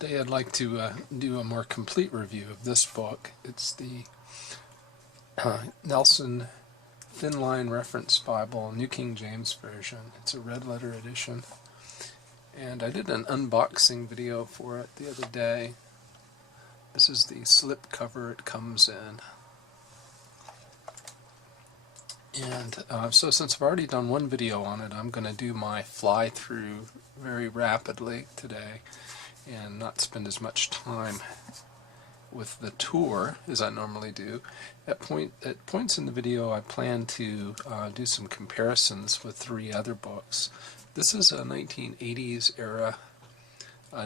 Today I'd like to do a more complete review of this book. It's the Nelson Thinline Reference Bible, New King James Version. It's a red letter edition. And I did an unboxing video for it the other day. This is the slip cover it comes in. And so since I've already done one video on it, I'm going to do my fly-through very rapidly today and not spend as much time with the tour as I normally do. At points in the video I plan to do some comparisons with three other books. This is a 1980s era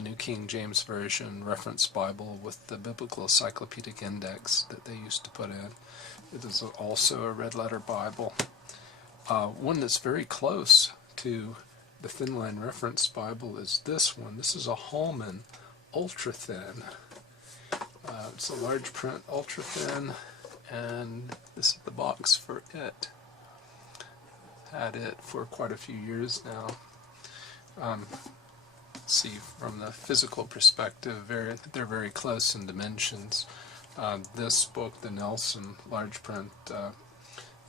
New King James Version Reference Bible with the Biblical Cyclopedic Index that they used to put in. It is also a red letter Bible. One that's very close to the Thinline Reference Bible is this one. This is a Holman ultra thin. It's a large print ultra thin, and this is the box for it. Had it for quite a few years now. See, from the physical perspective, they're very close in dimensions. This book, the Nelson large print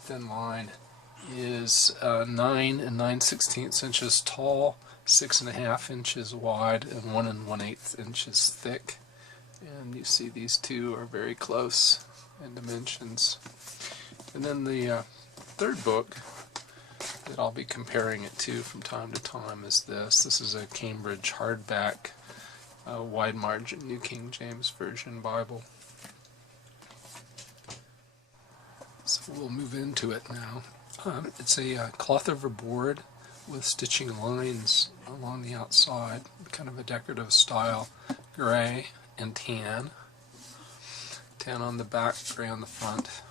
thin line, is 9 9/16 inches tall, 6.5 inches wide, and 1 1/8 inches thick. And you see these two are very close in dimensions. And then the third book that I'll be comparing it to from time to time is this. This is a Cambridge hardback wide margin New King James Version Bible. So we'll move into it now. It's a cloth over board with stitching lines along the outside, kind of a decorative style, gray and tan. Tan on the back, gray on the front.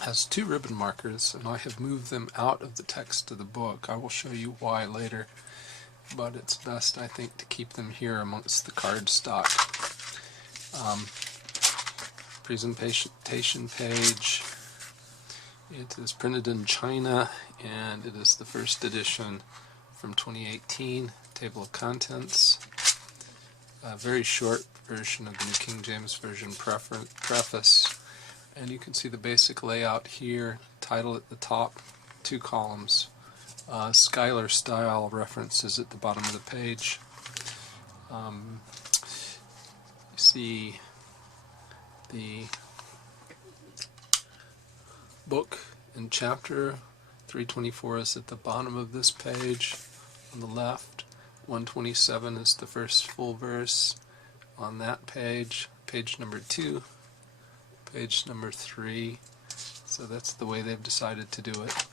Has two ribbon markers, and I have moved them out of the text of the book. I will show you why later, but it's best, I think, to keep them here amongst the cardstock. Presentation page. It is printed in China, and it is the first edition from 2018. Table of contents. A very short version of the New King James Version preface. And you can see the basic layout here. Title at the top, 2 columns. Schuyler-style references at the bottom of the page. You see the book and chapter. 324 is at the bottom of this page on the left. 127 is the first full verse on that page. Page number 2. Page number 3. So that's the way they've decided to do it.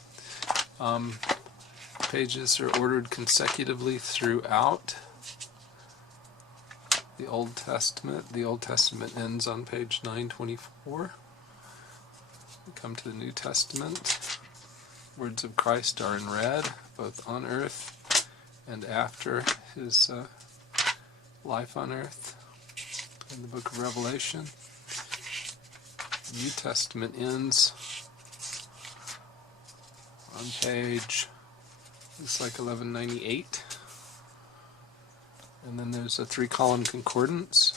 Pages are ordered consecutively throughout the Old Testament. The Old Testament ends on page 924. We come to the New Testament. Words of Christ are in red, both on earth and after his life on earth in the book of Revelation. The New Testament ends on page, looks like 1198. And then there's a 3-column concordance.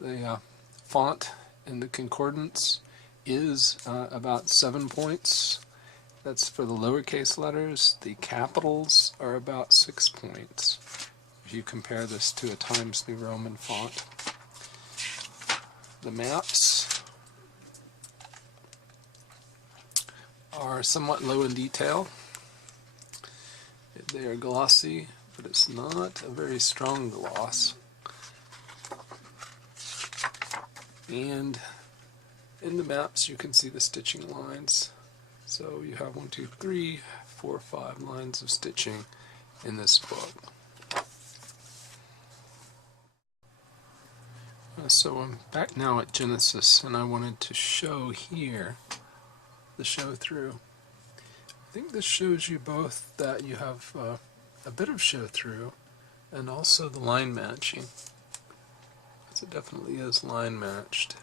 The font in the concordance is about 7 points. That's for the lowercase letters. The capitals are about 6 points, if you compare this to a Times New Roman font. The maps are somewhat low in detail. They are glossy, but it's not a very strong gloss. And in the maps you can see the stitching lines. So you have 1, 2, 3, 4, 5 lines of stitching in this book. So I'm back now at Genesis, and I wanted to show here the show through. I think this shows you both that you have a bit of show through and also the line matching. It definitely is line matched.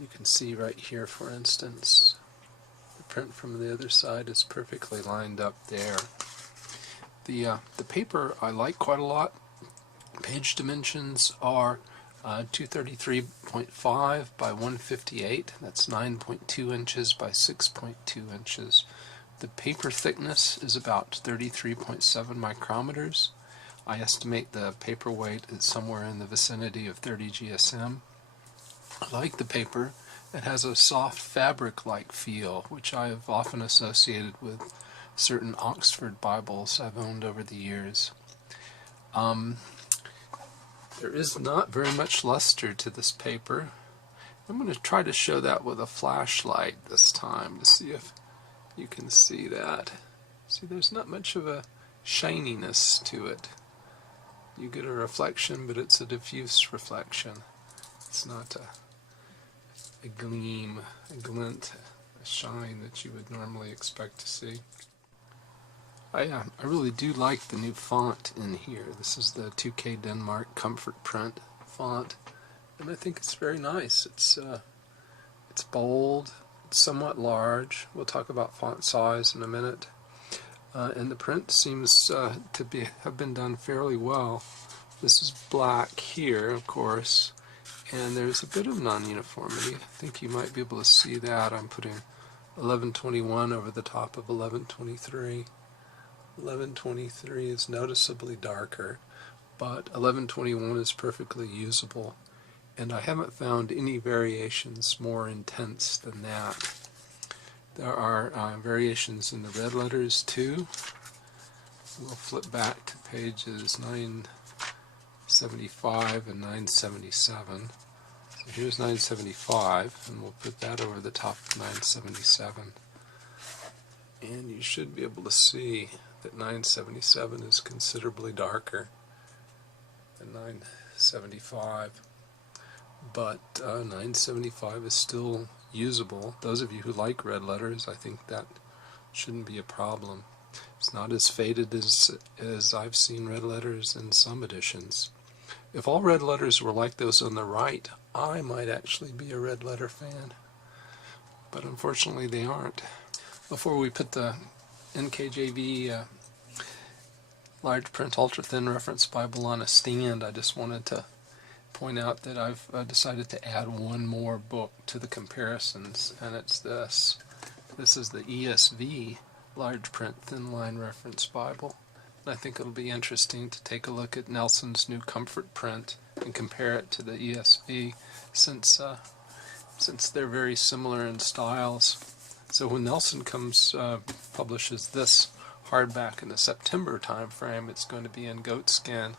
You can see right here, for instance, the print from the other side is perfectly lined up there. The paper I like quite a lot. Page dimensions are 233.5 by 158. That's 9.2 inches by 6.2 inches. The paper thickness is about 33.7 micrometers. I estimate the paper weight is somewhere in the vicinity of 30 GSM. I like the paper. It has a soft fabric-like feel, which I have often associated with certain Oxford Bibles I've owned over the years. There is not very much luster to this paper. I'm going to try to show that with a flashlight this time to see if you can see that. See, there's not much of a shininess to it. You get a reflection, but it's a diffuse reflection. It's not a gleam, a glint, a shine that you would normally expect to see. I really do like the new font in here. This is the 2K Denmark Comfort Print font, and I think it's very nice. It's bold, it's somewhat large. We'll talk about font size in a minute. And the print seems to have been done fairly well. This is black here, of course, and there's a bit of non-uniformity. I think you might be able to see that. I'm putting 1121 over the top of 1123. 1123 is noticeably darker, but 1121 is perfectly usable, and I haven't found any variations more intense than that. There are variations in the red letters too. We'll flip back to pages 975 and 977. So here's 975, and we'll put that over the top of 977. And you should be able to see that 977 is considerably darker than 975. But 975 is still usable. Those of you who like red letters, I think that shouldn't be a problem. It's not as faded as I've seen red letters in some editions. If all red letters were like those on the right, I might actually be a red letter fan. But unfortunately they aren't. Before we put the NKJV large print ultra-thin reference Bible on a stand, I just wanted to point out that I've decided to add one more book to the comparisons, and it's this. This is the ESV large print thin line reference Bible. And I think it'll be interesting to take a look at Nelson's new comfort print and compare it to the ESV, since they're very similar in styles. So when Nelson publishes this hardback in the September time frame, it's going to be in goatskin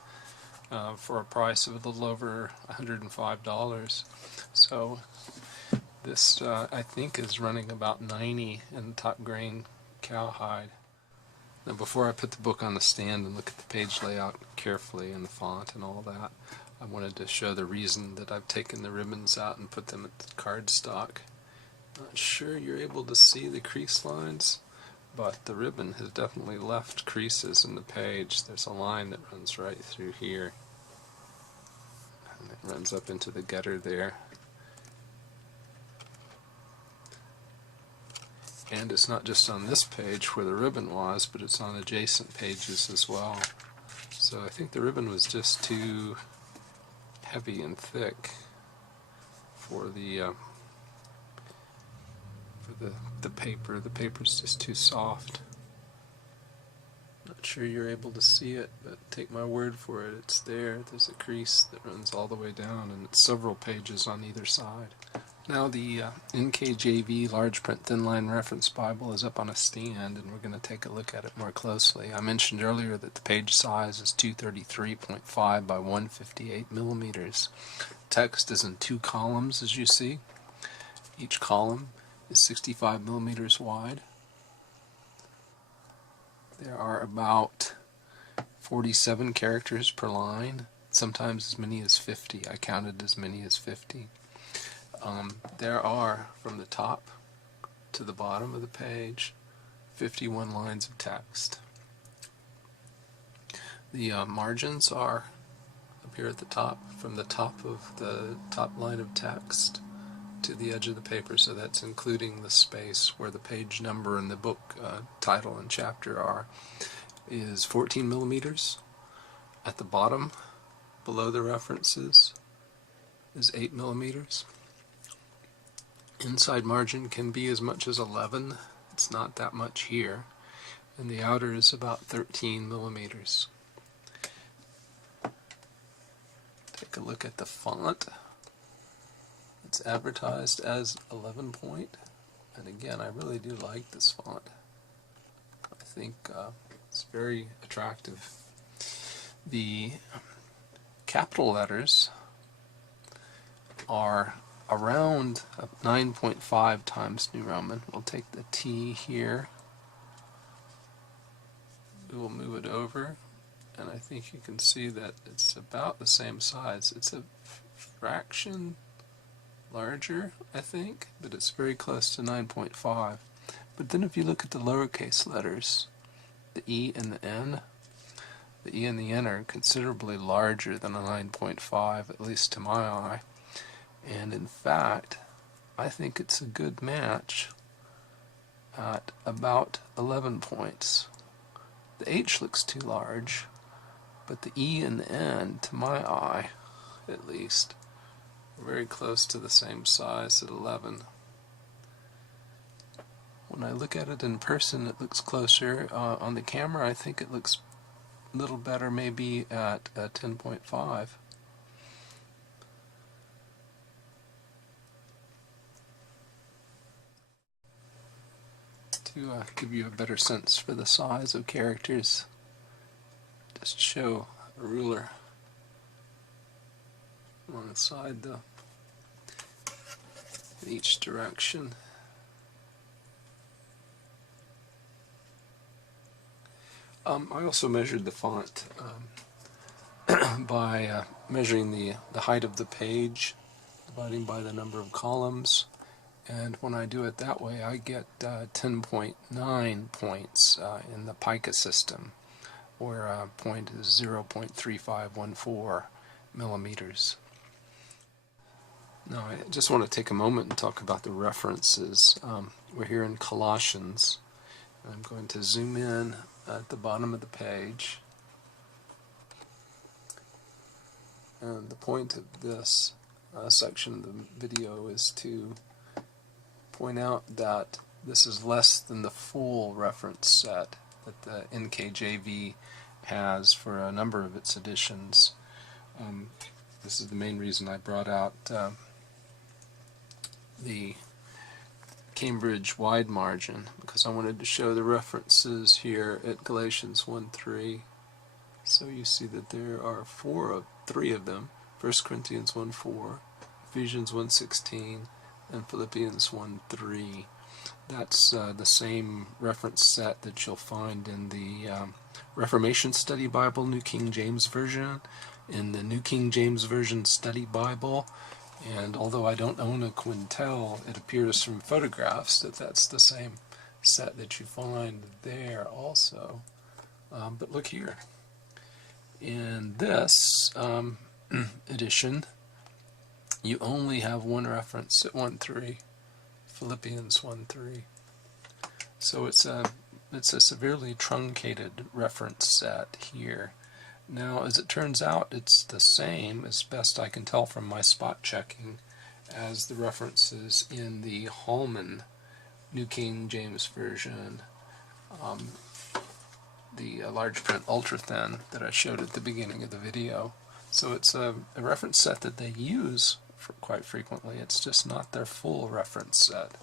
for a price of a little over $105. So this, I think, is running about $90 in top grain cowhide. Now, before I put the book on the stand and look at the page layout carefully and the font and all that, I wanted to show the reason that I've taken the ribbons out and put them at the cardstock. Not sure you're able to see the crease lines, but the ribbon has definitely left creases in the page. There's a line that runs right through here, and it runs up into the gutter there. And it's not just on this page where the ribbon was, but it's on adjacent pages as well. So I think the ribbon was just too heavy and thick for the paper. The paper's just too soft. Not sure you're able to see it, but take my word for it, it's there. There's a crease that runs all the way down, and it's several pages on either side. Now the NKJV Large Print Thin Line Reference Bible is up on a stand, and we're going to take a look at it more closely. I mentioned earlier that the page size is 233.5 by 158 millimeters. Text is in 2 columns, as you see. Each column is 65 millimeters wide. There are about 47 characters per line, sometimes as many as 50. I counted as many as 50. There are, from the top to the bottom of the page, 51 lines of text. The margins are up here at the top, from the top of the top line of text to the edge of the paper, so that's including the space where the page number and the book title and chapter are. is 14 millimeters. At the bottom, below the references, is 8 millimeters. Inside margin can be as much as 11. It's not that much here. And the outer is about 13 millimeters. Take a look at the font. It's advertised as 11 point. And again, I really do like this font. I think it's very attractive. The capital letters are around 9.5 times New Roman. We'll take the T here. We will move it over, and I think you can see that it's about the same size. It's a fraction larger, I think, but it's very close to 9.5. But then if you look at the lowercase letters, the E and the N, the E and the N are considerably larger than a 9.5, at least to my eye. And in fact, I think it's a good match at about 11 points. The H looks too large, but the E and the N, to my eye, at least, are very close to the same size at 11. When I look at it in person, it looks closer. On the camera, I think it looks a little better, maybe at 10.5. To give you a better sense for the size of characters, just show a ruler on the side in each direction. I also measured the font by measuring the height of the page, dividing by the number of columns. And when I do it that way, I get 10.9 points in the pica system, where a point is 0.3514 millimeters. Now, I just want to take a moment and talk about the references. We're here in Colossians. I'm going to zoom in at the bottom of the page. And the point of this section of the video is to point out that this is less than the full reference set that the NKJV has for a number of its editions. This is the main reason I brought out the Cambridge wide margin, because I wanted to show the references here at Galatians 1:3. So you see that there are three of them: 1 Corinthians 1:4, Ephesians 1:16, and Philippians 1:3. That's the same reference set that you'll find in the Reformation Study Bible, New King James Version, in the New King James Version Study Bible. And although I don't own a Quintel, it appears from photographs that that's the same set that you find there also. But look here. In this edition, you only have one reference at 1:3, Philippians 1:3. So it's a severely truncated reference set here. Now, as it turns out, it's the same, as best I can tell from my spot checking, as the references in the Holman New King James Version, the large print ultra thin that I showed at the beginning of the video. So it's a reference set that they use quite frequently. It's just not their full reference set.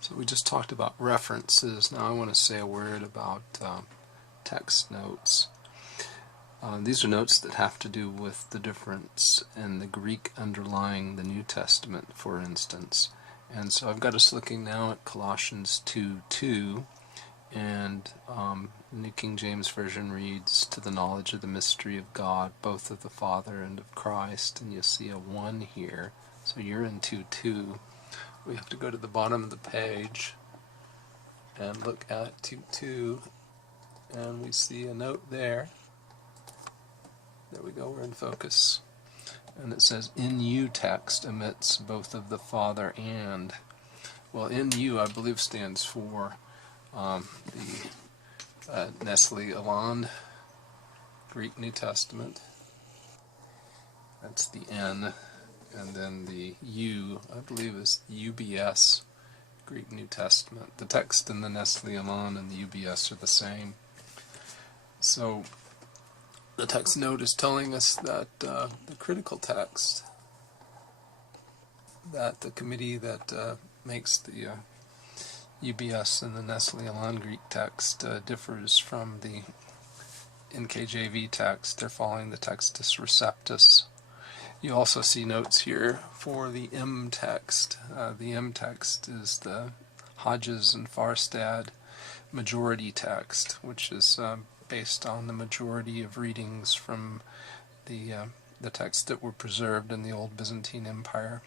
So we just talked about references. Now I want to say a word about text notes. These are notes that have to do with the difference in the Greek underlying the New Testament, for instance. And so I've got us looking now at Colossians 2:2, and the New King James Version reads, "To the knowledge of the mystery of God, both of the Father and of Christ," and you see a 1 here. So you're in 2:2. We have to go to the bottom of the page and look at 2:2, and we see a note there. There we go, we're in focus. And it says, "In you" text omits both of the Father and. Well, "in you" I believe stands for the Nestle-Aland Greek New Testament. That's the N, and then the U, I believe, is UBS Greek New Testament. The text in the Nestle-Aland and the UBS are the same. So the text note is telling us that the critical text, that the committee that makes the UBS and the Nestle-Aland Greek text differs from the NKJV text. They're following the Textus Receptus. You also see notes here for the M text. The M text is the Hodges and Farstad majority text, which is based on the majority of readings from the texts that were preserved in the Old Byzantine Empire.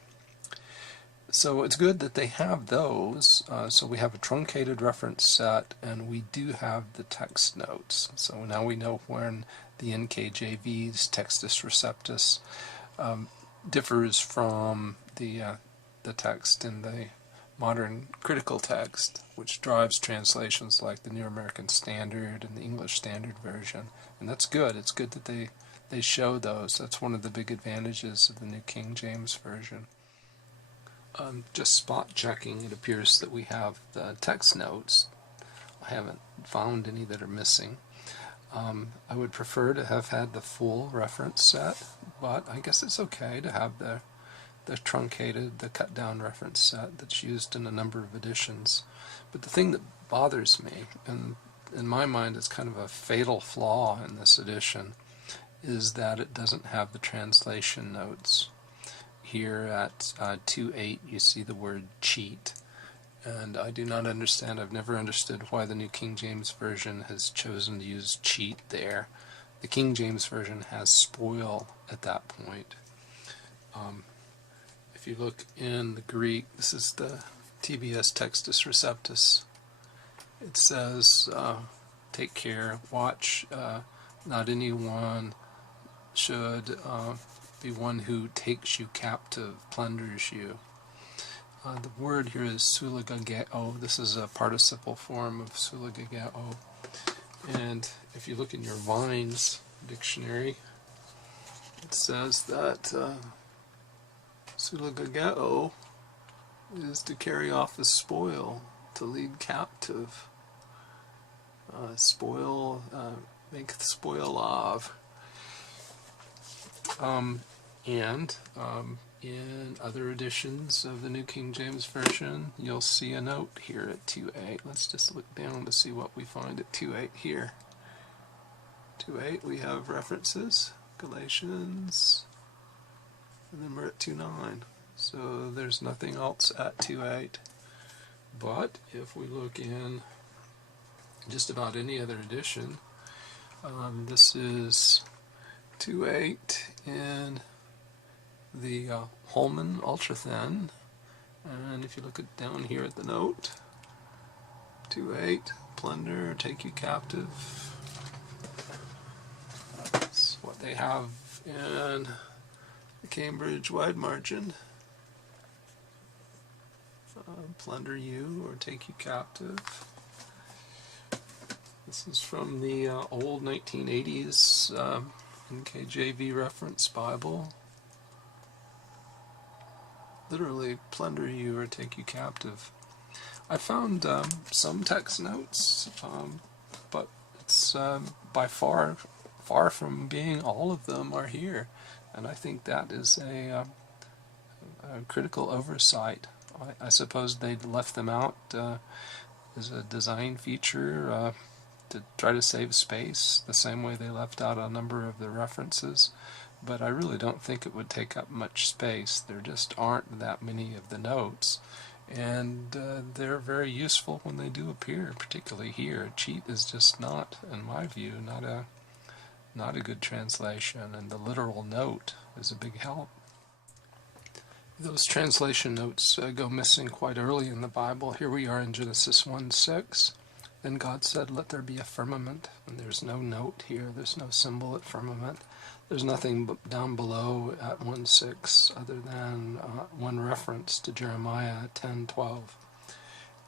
So it's good that they have those. So we have a truncated reference set, and we do have the text notes. So now we know when the NKJV's Textus Receptus differs from the text in the modern critical text, which drives translations like the New American Standard and the English Standard Version. And that's good. It's good that they show those. That's one of the big advantages of the New King James Version. Just spot checking, it appears that we have the text notes. I haven't found any that are missing. I would prefer to have had the full reference set, but I guess it's okay to have the truncated, the cut down reference set that's used in a number of editions. But the thing that bothers me, and in my mind it's kind of a fatal flaw in this edition, is that it doesn't have the translation notes. Here at 2.8 you see the word cheat, and I do not understand, I've never understood why the New King James Version has chosen to use cheat there. The King James Version has spoil at that point. If you look in the Greek, this is the TBS Textus Receptus. It says, take care, watch, not anyone should be one who takes you captive, plunders you. The word here is sulagageo. This is a participle form of sulagageo. And if you look in your Vines dictionary, it says that sulagageo is to carry off the spoil, to lead captive. Spoil, make the spoil of. And in other editions of the New King James Version, you'll see a note here at 2.8. Let's just look down to see what we find at 2.8 here. 2.8 we have references, Galatians, and then we're at 2.9. So there's nothing else at 2.8. But if we look in just about any other edition, this is 2.8 in the Holman ultra thin, and if you look down here at the note, 2.8, plunder, take you captive. That's what they have in the Cambridge wide margin. Plunder you or take you captive. This is from the old 1980s NKJV Reference Bible. Literally, plunder you or take you captive. I found some text notes, but it's by far from being all of them are here, and I think that is a critical oversight. I suppose they left them out as a design feature to try to save space, the same way they left out a number of the references. But I really don't think it would take up much space. There just aren't that many of the notes, and they're very useful when they do appear, particularly here. Cheat is just not, in my view, not a good translation, and the literal note is a big help. Those translation notes go missing quite early in the Bible. Here we are in Genesis 1:6. Then God said, "Let there be a firmament," and there's no note here. There's no symbol at firmament. There's nothing down below at 1:6 other than one reference to Jeremiah 10:12.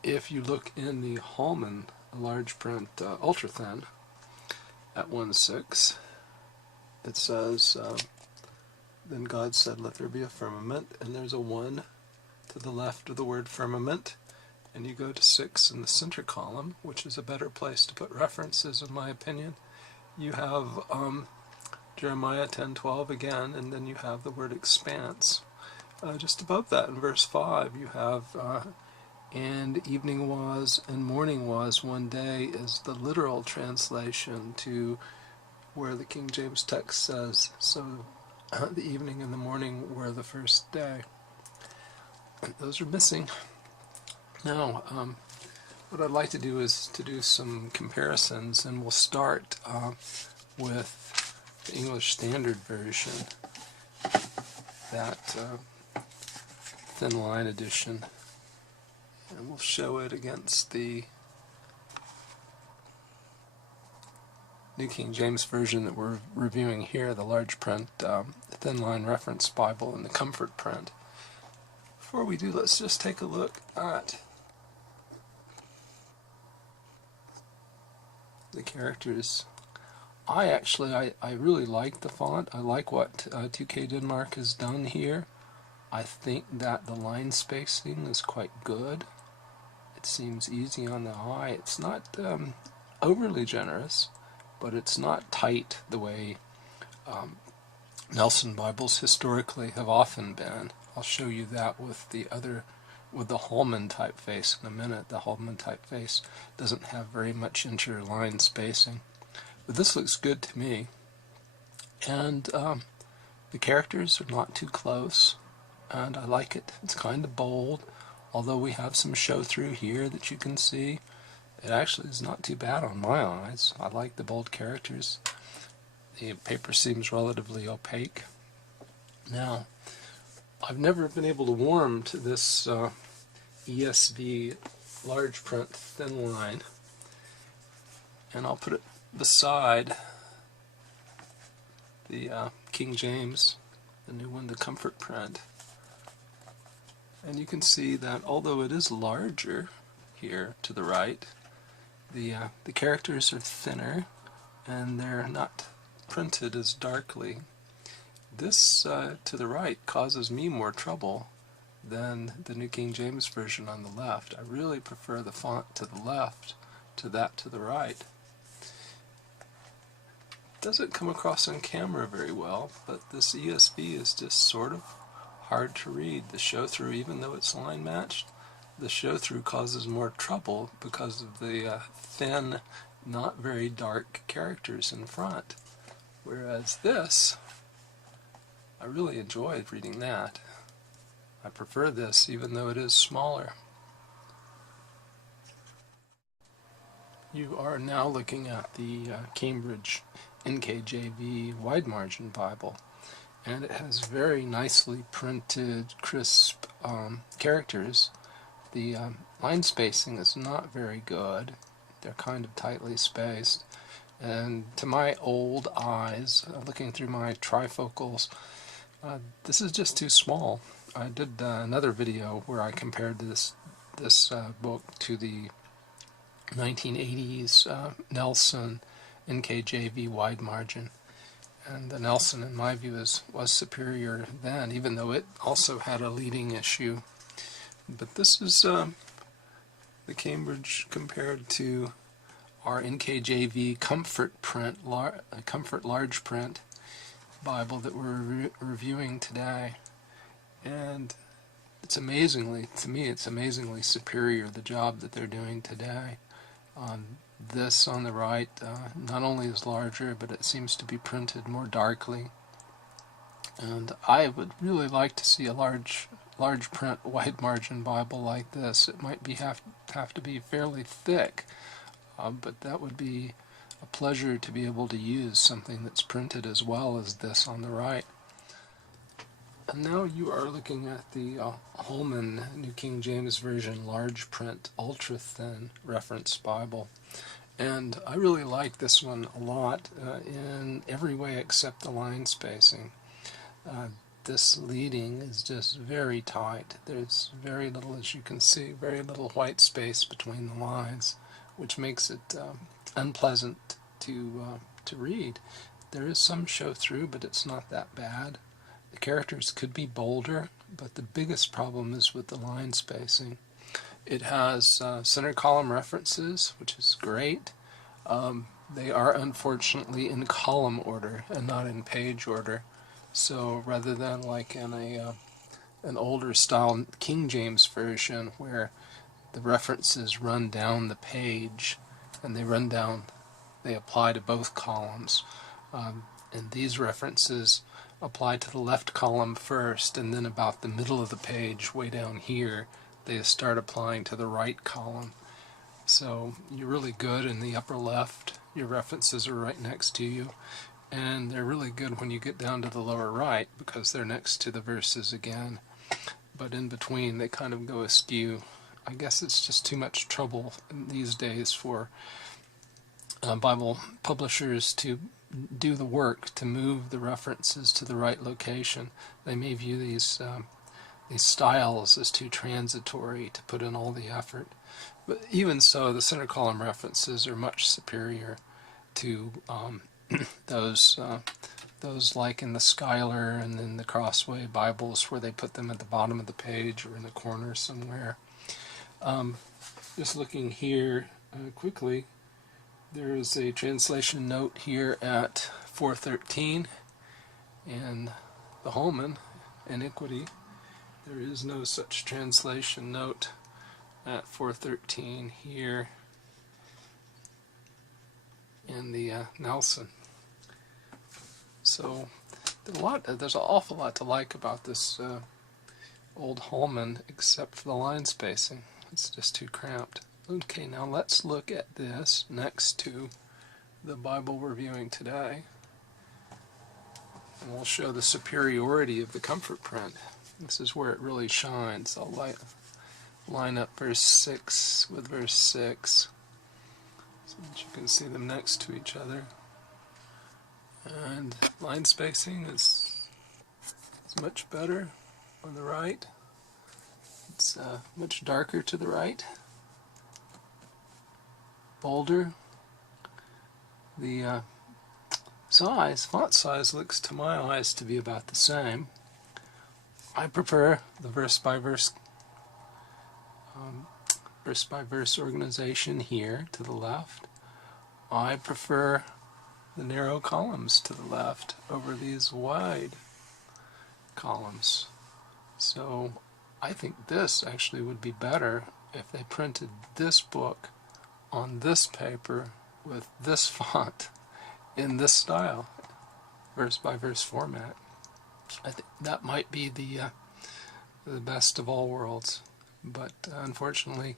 if you look in the Holman large print ultra thin at 1/6, it says, then God said, let there be a firmament, and there's a 1 to the left of the word firmament, and you go to 6 in the center column, which is a better place to put references in my opinion. You have Jeremiah 10:12 again, and then you have the word expanse. Just above that in verse 5 you have and evening was and morning was one day is the literal translation to where the King James text says, so the evening and the morning were the first day. Those are missing. Now, what I'd like to do is to do some comparisons, and we'll start with the English Standard Version, that thin line edition, and we'll show it against the New King James Version that we're reviewing here, the large print Thinline Reference Bible in the Comfort print. Before we do, let's just take a look at the characters. I really like the font. I like what 2K Denmark has done here. I think that the line spacing is quite good. It seems easy on the eye. It's not overly generous, but it's not tight the way Nelson Bibles historically have often been. I'll show you that with the Holman typeface in a minute. The Holman typeface doesn't have very much interline spacing. But this looks good to me. And the characters are not too close, and I like it. It's kind of bold, although we have some show through here that you can see. It actually is not too bad on my eyes. I like the bold characters. The paper seems relatively opaque. Now, I've never been able to warm to this ESV large print thin line, and I'll put it beside the King James, the new one, the Comfort print. And you can see that although it is larger here to the right, the characters are thinner and they're not printed as darkly. This to the right causes me more trouble than the New King James Version on the left. I really prefer the font to the left to that to the right. It doesn't come across on camera very well, but this ESV is just sort of hard to read. The show-through, even though it's line matched, the show-through causes more trouble because of the thin, not very dark characters in front. Whereas this, I really enjoyed reading that. I prefer this even though it is smaller. You are now looking at the Cambridge NKJV wide margin Bible, and it has very nicely printed, crisp characters. The line spacing is not very good. They're kind of tightly spaced, and to my old eyes, looking through my trifocals, this is just too small. I did another video where I compared this book to the 1980s Nelson NKJV wide margin, and the Nelson, in my view, was superior then, even though it also had a leading issue. But this is the Cambridge compared to our NKJV Comfort print, Comfort large print Bible that we're reviewing today, and it's amazingly, to me, it's amazingly superior, the job that they're doing today. This on the right not only is larger, but it seems to be printed more darkly, and I would really like to see a large print wide margin Bible like this. It might have to be fairly thick, but that would be a pleasure to be able to use something that's printed as well as this on the right. And now you are looking at the Holman New King James Version large print ultra thin reference Bible, and I really like this one a lot in every way except the line spacing. this leading is just very tight. There's very little, as you can see, very little white space between the lines, which makes it unpleasant to read. There is some show through, but it's not that bad. The characters could be bolder, but the biggest problem is with the line spacing. It has center column references, which is great. They are unfortunately in column order and not in page order. So rather than like in an older style King James version where the references run down the page and they apply to both columns. And these references apply to the left column first, and then about the middle of the page, way down here, they start applying to the right column. So you're really good in the upper left. Your references are right next to you. And they're really good when you get down to the lower right because they're next to the verses again. But in between, they kind of go askew. I guess it's just too much trouble these days for Bible publishers to do the work to move the references to the right location. They may view these styles as too transitory to put in all the effort. But even so, the center column references are much superior to those like in the Schuyler and in the Crossway Bibles where they put them at the bottom of the page or in the corner somewhere. Just looking here quickly, there is a translation note here at 413 in the Holman, Iniquity. There is no such translation note at 413 here in the Nelson. So there's an awful lot to like about this old Holman, except for the line spacing. It's just too cramped. Okay, now let's look at this next to the Bible we're viewing today. And we'll show the superiority of the comfort print. This is where it really shines. I'll line up verse 6 with verse 6 so that you can see them next to each other. And line spacing is much better on the right. It's much darker to the right. Bolder. The font size looks to my eyes to be about the same. I prefer the verse by verse organization here to the left. I prefer the narrow columns to the left over these wide columns. So I think this actually would be better if they printed this book on this paper with this font in this style, verse by verse format. I think that might be the best of all worlds, but unfortunately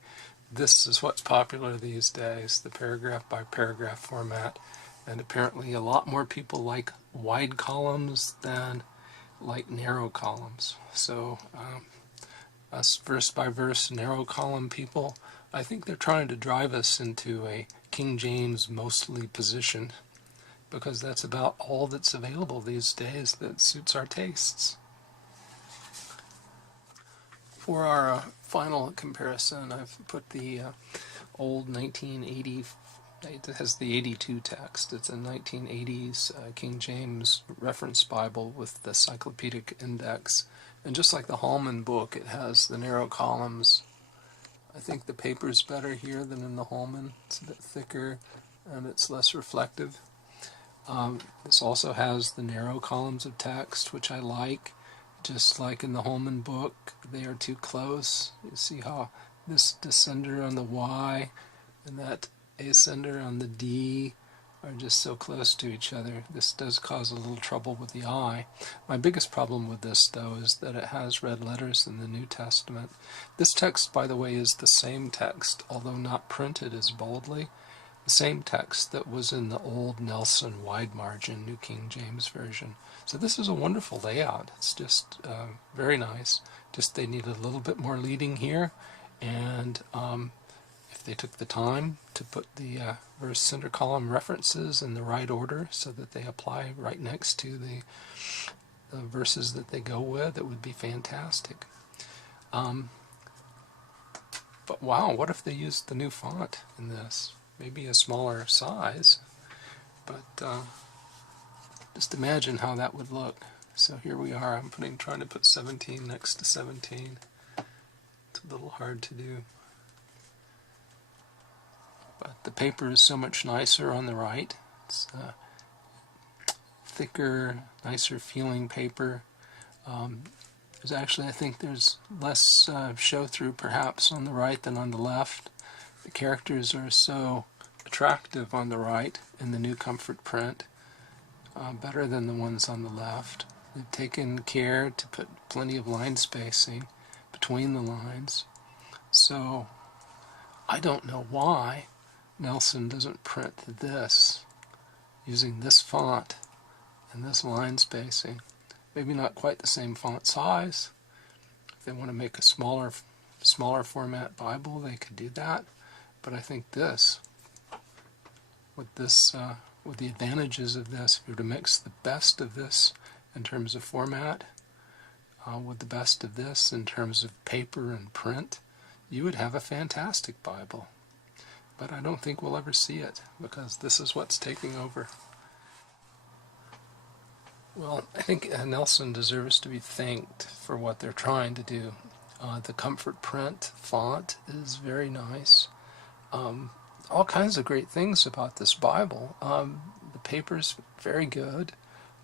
this is what's popular these days, the paragraph by paragraph format, and apparently a lot more people like wide columns than like narrow columns. So us verse by verse narrow column people, I think they're trying to drive us into a King James mostly position, because that's about all that's available these days that suits our tastes. For our final comparison, I've put the old 1980, it has the 82 text. It's a 1980s King James Reference Bible with the Cyclopedic index. And just like the Holman book, it has the narrow columns. I think the paper's better here than in the Holman. It's a bit thicker and it's less reflective. This also has the narrow columns of text, which I like. Just like in the Holman book, they are too close. You see how this descender on the Y and that ascender on the D are just so close to each other. This does cause a little trouble with the eye. My biggest problem with this, though, is that it has red letters in the New Testament. This text, by the way, is the same text, although not printed as boldly. The same text that was in the old Nelson wide margin New King James Version. So this is a wonderful layout. It's just very nice. Just they need a little bit more leading here, and if they took the time to put the verse center column references in the right order so that they apply right next to verses that they go with, it would be fantastic. But wow, what if they used the new font in this? Maybe a smaller size, but just imagine how that would look. So here we are, I'm trying to put 17 next to 17. It's a little hard to do. But the paper is so much nicer on the right. It's thicker, nicer feeling paper. There's actually, I think there's less show-through perhaps on the right than on the left. The characters are so attractive on the right in the new Comfort print, better than the ones on the left. They've taken care to put plenty of line spacing between the lines. So I don't know why Nelson doesn't print this using this font and this line spacing. Maybe not quite the same font size. If they want to make a smaller format Bible, they could do that. But I think this, with the advantages of this, if you were to mix the best of this in terms of format with the best of this in terms of paper and print, you would have a fantastic Bible. But I don't think we'll ever see it, because this is what's taking over. Well, I think Nelson deserves to be thanked for what they're trying to do. The Comfort print font is very nice. All kinds of great things about this Bible. The paper's very good.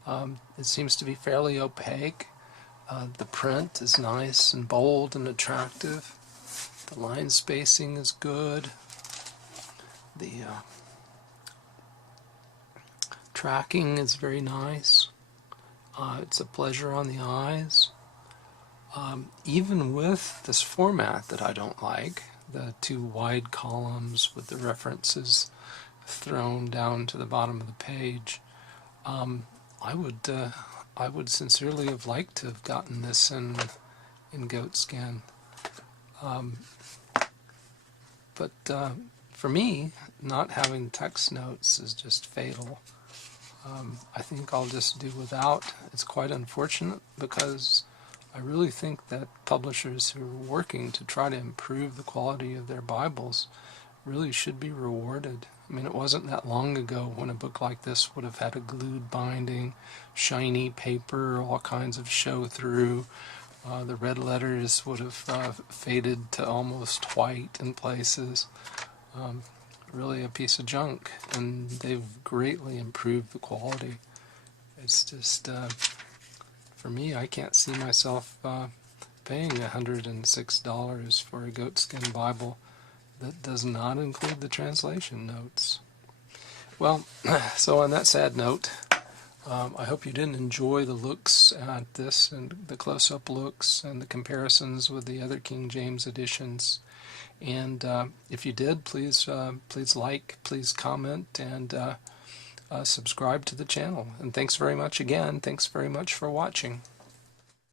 It seems to be fairly opaque. The print is nice and bold and attractive. The line spacing is good. The tracking is very nice. It's a pleasure on the eyes. Even with this format that I don't like, the two wide columns with the references thrown down to the bottom of the page, I would sincerely have liked to have gotten this in goatskin. But for me, not having text notes is just fatal. I think I'll just do without. It's quite unfortunate, because I really think that publishers who are working to try to improve the quality of their Bibles really should be rewarded. I mean, it wasn't that long ago when a book like this would have had a glued binding, shiny paper, all kinds of show-through. The red letters would have faded to almost white in places. Really a piece of junk, and they've greatly improved the quality. It's just, for me, I can't see myself paying $106 for a goatskin Bible that does not include the translation notes. Well, so on that sad note, I hope you didn't enjoy the looks at this, and the close-up looks and the comparisons with the other King James editions. And if you did, please like, please comment, and subscribe to the channel. And thanks very much again. Thanks very much for watching.